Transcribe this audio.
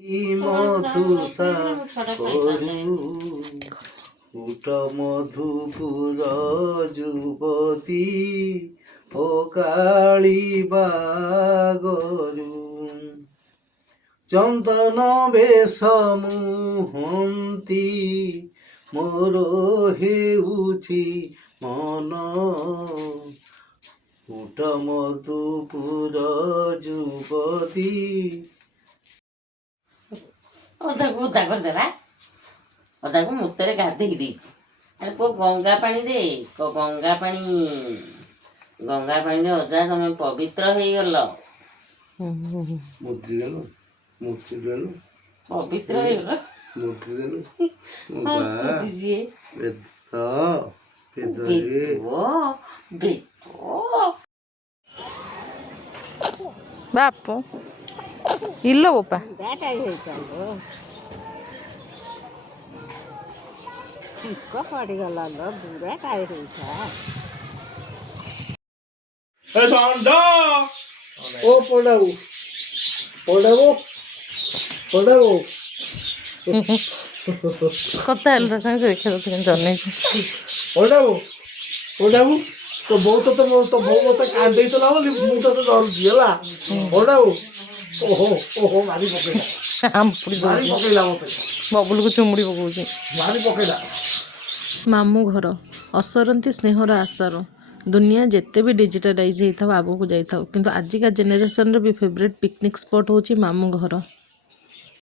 মধুসা করু উঠ মধুপুর যুবতী ও কালী বাগরু চন্দন বেশ মুহন্তি মোর হেউছি মন উঠ মধুপুর যুবতী ଓଦା କରିଦେଲା ଅଦାକୁ ମୁତରେ ଗାଧେଇ ଦେଇଛି। ଆରେ ପୁଅ ଗଙ୍ଗା ପାଣିରେ ଅଜା ତମେ ପବିତ୍ର ହେଇଗଲ। ପବିତ୍ର ହେଇଗଲ ବାପୁ ଇଲୋ ବୋପା ପଡ଼ିଗଲା ବୁଢ଼ା କାଇ ରହିଥା ଓ ପଡ଼ାବୁ ପଡ଼ାବୁ ପଡ଼ାବୁ କଥା ହେଲେ ସାଙ୍ଗେ ଦେଖିବା କେମିତି ଅନେଇଛି ପଡ଼ାବୁ ପଡ଼ାବୁ ତୋ ବୋଉ ତୋ ବୋଉ ମତେ କାନ୍ଦେଇଥିଲା ବୋଲି ମୁଁ ତତେ ଧରୁଛି ହେଲା ପଡ଼ାବୁ ଓହୋ ଓହୋ ମାରି ପକେଇଲା ମତେ ବବୁଲକୁ ଚୁମୁଡ଼ି ପକଉଛି ମାରି ପକେଇଲା। ମାମୁଁ ଘର ଅସରନ୍ତି ସ୍ନେହର ଆଶାର ଦୁନିଆ ଯେତେ ବି ଡିଜିଟାଲାଇଜ୍ ହେଇଥାଉ ଆଗକୁ ଯାଇଥାଉ କିନ୍ତୁ ଆଜିକା ଜେନେରେସନ୍ର ବି ଫେଭରେଟ୍ ପିକନିକ୍ ସ୍ପଟ୍ ହେଉଛି ମାମୁଁ ଘର।